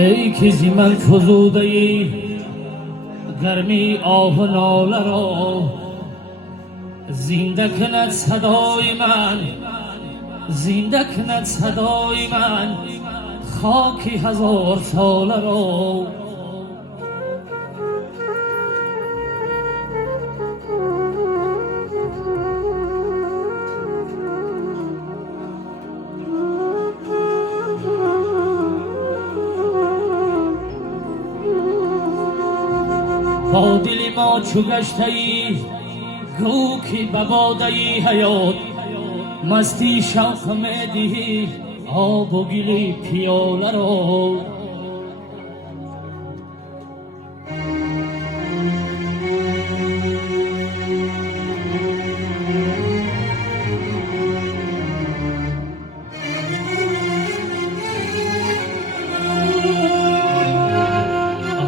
ای که زی من فزوده ای گرمی آه و ناله را زنده کند صدای من، زنده کند صدای من خاک هزار ساله را. با دل ما چو گشته ای گو که به باده ای حیات مستی شوق می دهی آب و گل پیاله را.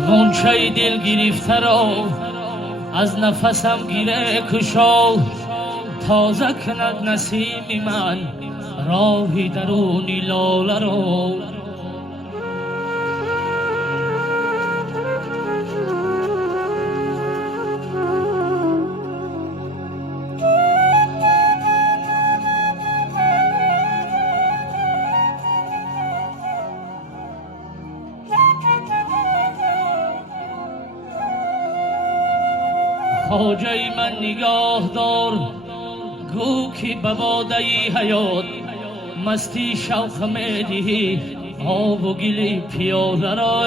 غنچه دل گرفته را از نفسم گیره کشا تازه کند نسیم من راه درونی لاله را. خواجه من نگاه دار گو که به باده حیات مستی شوق می دهی آب و گل پیاله را.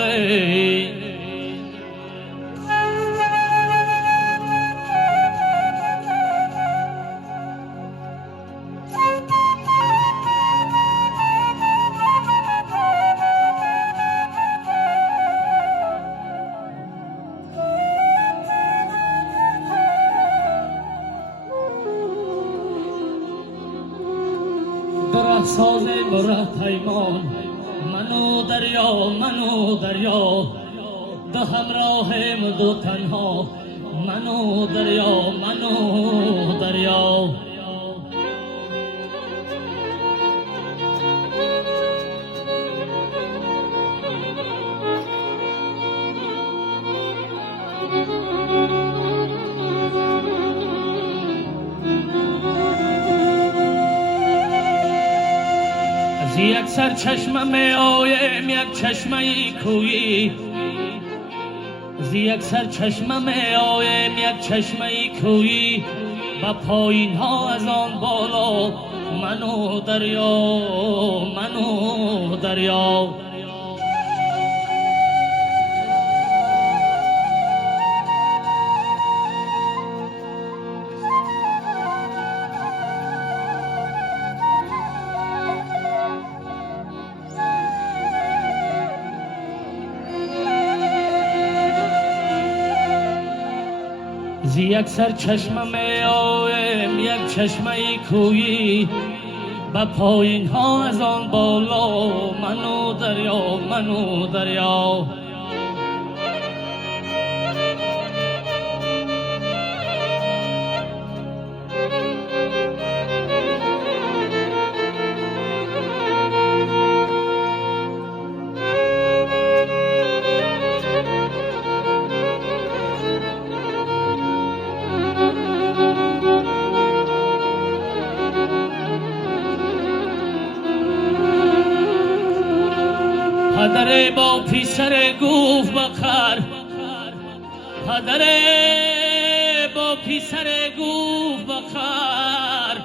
ساز برا پیمان منو دریا دو همراهم دو تنها منو دریا. زی یک سر چشمه می آیم یک چشمه کویی، زی یک سر چشمه می آیم یک چشمه کویی و پایین ها از آن بالا منو دریا. زی یک سر چشمه می آیم یک چشمه کویی و پایین ها از آن بالا منو دریا. پدر با پسر گفت بخر، پدر با پسر گفت بخر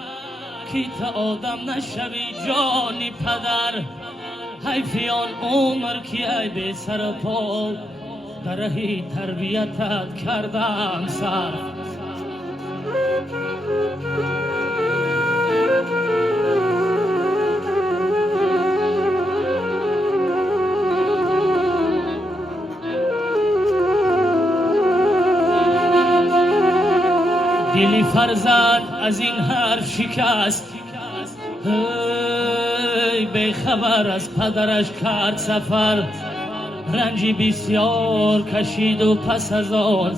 که تا آدم نشوی جانی پدر. حیفیان عمر که ای به سر و پا در راه تربیتت کردم سر. دلی فرزند از این هر شکست به خبر از پدرش کرد سفر. رنجی بسیار کشید و پس از آن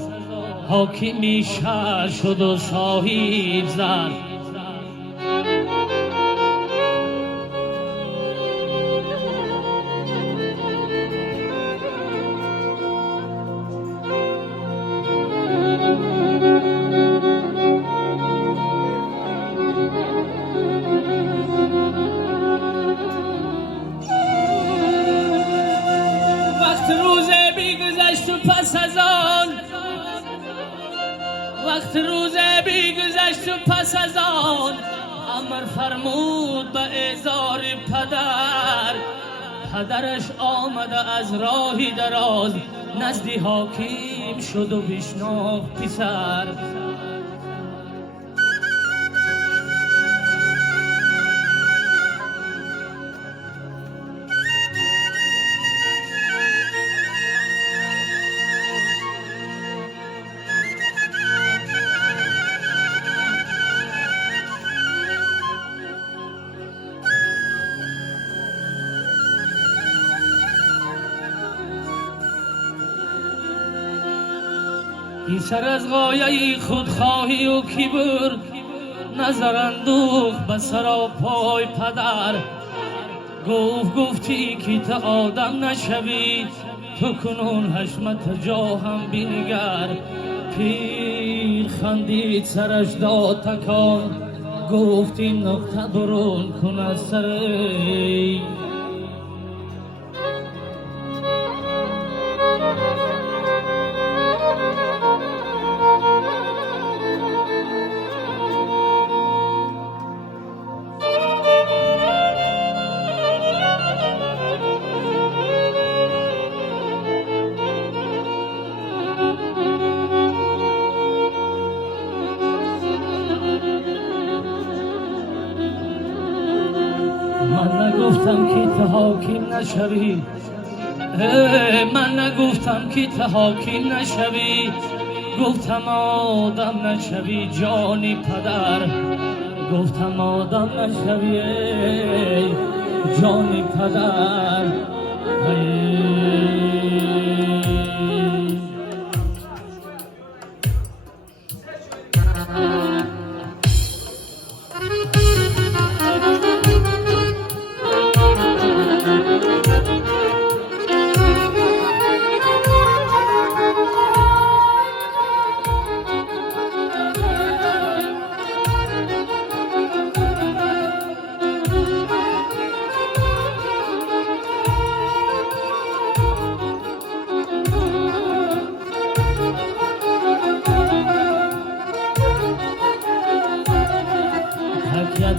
حاکمی شهر شد و صاحب زر. گذشت و پس از آن وقت روز بی گذشت و پس از آن امر فرمود به اعذار پدرش آمده از راهی دراز نزدی حاکم شد و بشناخت پسر سر از غایه خودخواهی و کبر نظر اندوخت به سراپای پدر گفتی که تو آدم نشوی تو کنون حشمت جا هم بینگر پیر خندید سرش داد تکان گفت این نقطه برون کن از سر من نگفتم که تو حاکم نشوی من نگفتم که تو حاکم نشوی گفتم آدم نشوی جانی پدر گفتم آدم نشوی جانی پدر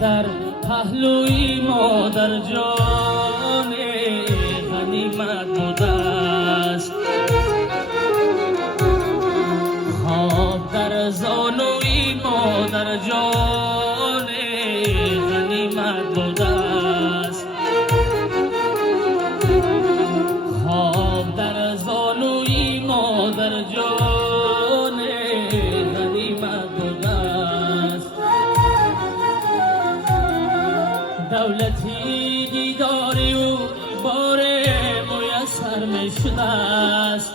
در پهلوی مادر جان غنیمت بوده است خواب در زانوی مادر جان غنیمت بوده است خواب در زانوی مادر جان غنیمت بوده است دولتی دیداری و بار میسر می شده است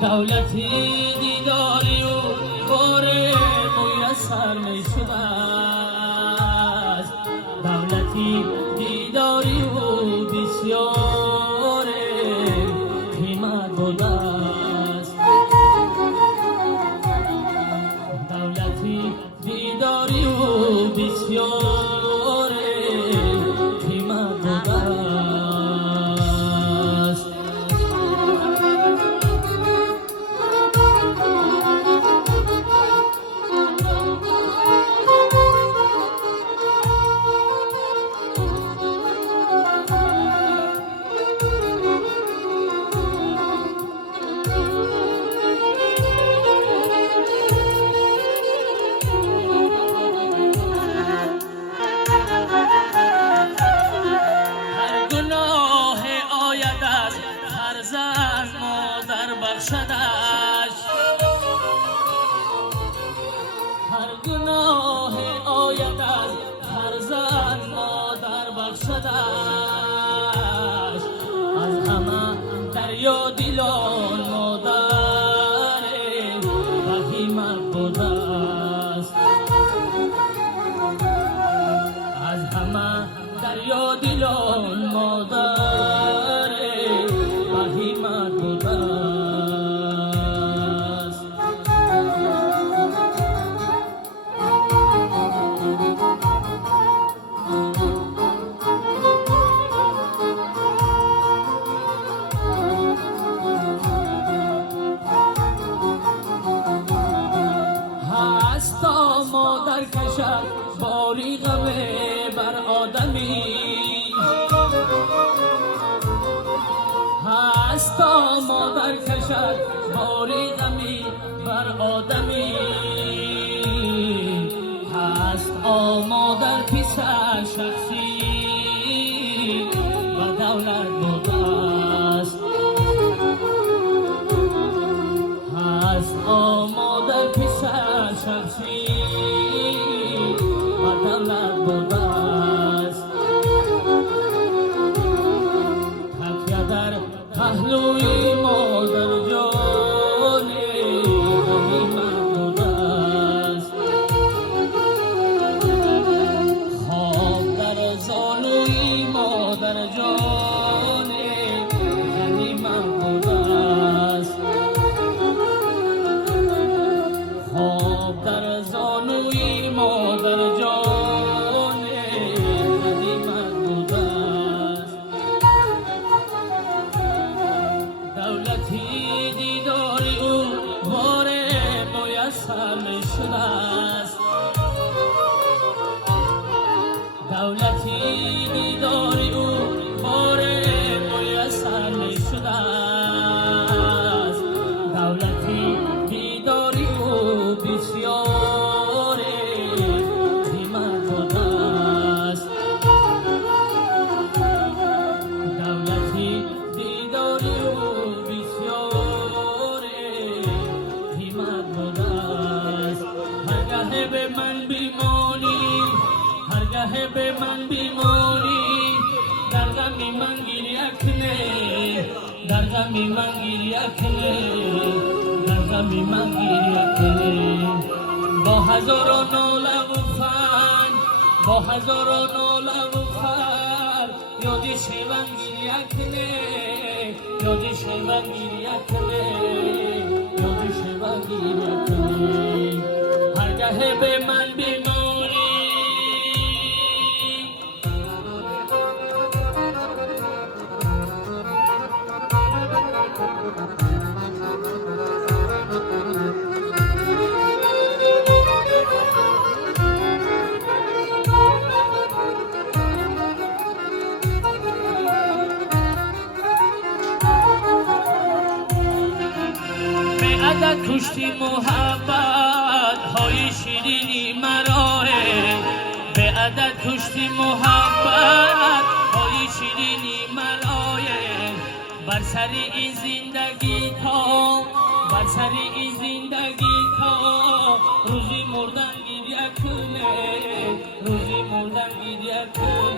دولتی دیداری و بار میسر می شده است دولتی دیداری و بسیار قیمت بوده است دولتی دیداری و بسیار قیمت بوده است هر گناه آید از فرزند مادر بخشدش از همه دریا دلان مادر بهیمت بوده است از همه دریا دلان مادر بهیمت بوده است سر کشد باری غمی بر آدمی هست آماده پیسر شخصی و دولت بوده است هست آماده پیسر شخصی و دولت بوده است تکیه در پهلوی مادر جان غنیمت بوده است خواب در زانوی مادر جان غنیمت بوده است خواب در زانوی مادر جان غنیمت بوده است دولتی دیداری او بار میسر شده است دولتی دیداری او بار میسر شده است دولتی دیداری او بسیار قیمت بوده است دولتی دیداری او بسیار قیمت بوده است هرگاه به من بیماری هرگاه به من بیماری در غمی من گریه کنه در غمی من گریه کنه در غمی من گریه کنه با هزاران ناله و خند با هزاران ناله و خند یادی شیون گریه کنه یادی شیون گریه کنه یادی شیون گریه کنه هرگاه به من بیماری به عدد کشتی محبت های شیرینی مراه به عدد کشتی محبت های شیرینی مراه بر سر این زندگی تا بر سر این زندگی تا روزی مردن گریه کنه روزی مردن گریه کنه